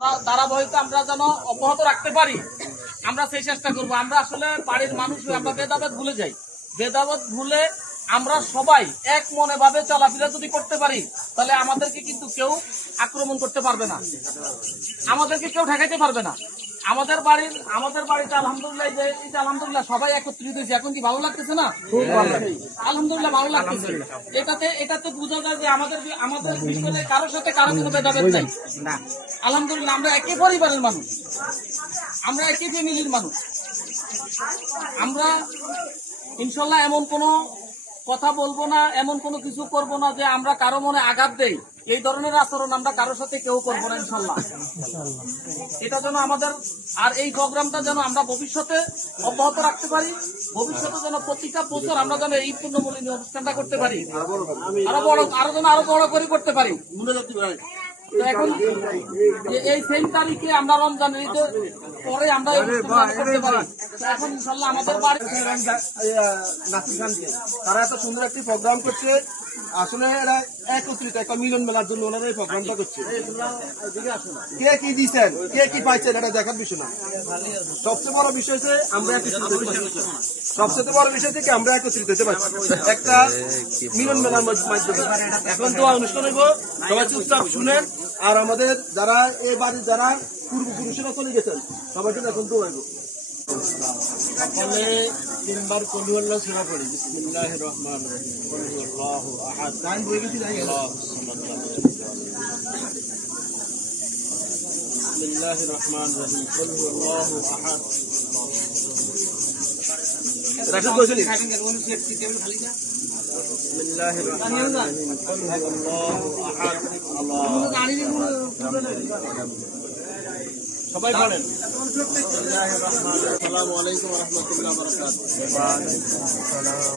ধারাবাহিকতা আমরা যেন অব্যাহত রাখতে পারি, আমরা সেই চেষ্টা করব। আমরা আসলে বাড়ির মানুষ, আমরা ভেদাভেদ ভুলে যাই। ভেদাভেদ ভুলে আমরা সবাই এক মনে ভাবে চলাফেরা যদি করতে পারি, তাহলে আমাদেরকে কিন্তু কেউ আক্রমণ করতে পারবে না, আমাদেরকে কেউ ঠেকাইতে পারবে না। আমাদের বাড়িতে আলহামদুলিল্লাহ সবাই একত্রিত হয়েছে। এখন কি ভালো লাগতেছে না? আলহামদুলিল্লাহ ভালো লাগতেছে। এটাতে বোঝা যায় যে আমাদের ভিতরে কারোর সাথে কারো কোনো ভেদাভেদ নাই। আলহামদুলিল্লাহ আমরা একই পরিবারের মানুষ, আমরা একই ফ্যামিলির মানুষ। আমরা ইনশাল্লাহ এমন কোনো কথা বলবো না, এমন কোনো কিছু করব না যে আমরা কারো মনে আঘাত দেই। এই ধরনের আচরণ আমরা কারোর সাথে কেউ করবো না ইনশাল্লাহ। এটা যেন আমাদের, আর এই প্রোগ্রামটা যেন আমরা ভবিষ্যতে অব্যাহত রাখতে পারি। ভবিষ্যতে যেন প্রতিটা বছর আমরা যেন এই পূর্ণমূল্য অনুষ্ঠানটা করতে পারি, আরো বড় করে করতে পারি। এখন এই সেম তারিখে আমরা রমজানের ঈদের পরে আমরা করতে পারি। এখন ইনশাল্লাহ আমাদের বাড়ি তারা এত সুন্দর একটি প্রোগ্রাম করছে, আসলে এরা একত্রিত একটা মিলন মেলার জন্য ওনারা এই প্রোগ্রামটা করছে। কে কি দিচ্ছেন, কে কি পাইছেন, এটা দেখার বিষয় না। সবচেয়ে বড় বিষয় হচ্ছে আমরা সবচেয়ে বড় বিষয় থেকে আমরা একত্রিত হতে পারছি একটা মিলন মেলার মাধ্যমে। এখন তো অনুষ্ঠান হইব, সবাই চুপচাপ শুনেন। আর আমাদের যারা এই বাড়ির যারা পূর্বপুরুষেরা চলে গেছেন সবাইকে এখন তো হইব। সকলে তিনবার কলু আল্লাহ সূরা পড়ি। বিসমিল্লাহির রহমানির রহিম। কুল হুয়াল্লাহু আহাদ। গান বই গেছি যাই বিসমিল্লাহির রহমানির রহিম। কুল হুয়াল্লাহু আহাদ। রাখা কইছেন বিসমিল্লাহির রহমানির রহিম। কুল হুয়াল্লাহু আহাদ। সবাই পড়েন। বিসমিল্লাহির রহমানির রহিম। আসসালামু আলাইকুম ওয়া রাহমাতুল্লাহি ওয়া বারাকাতুহু।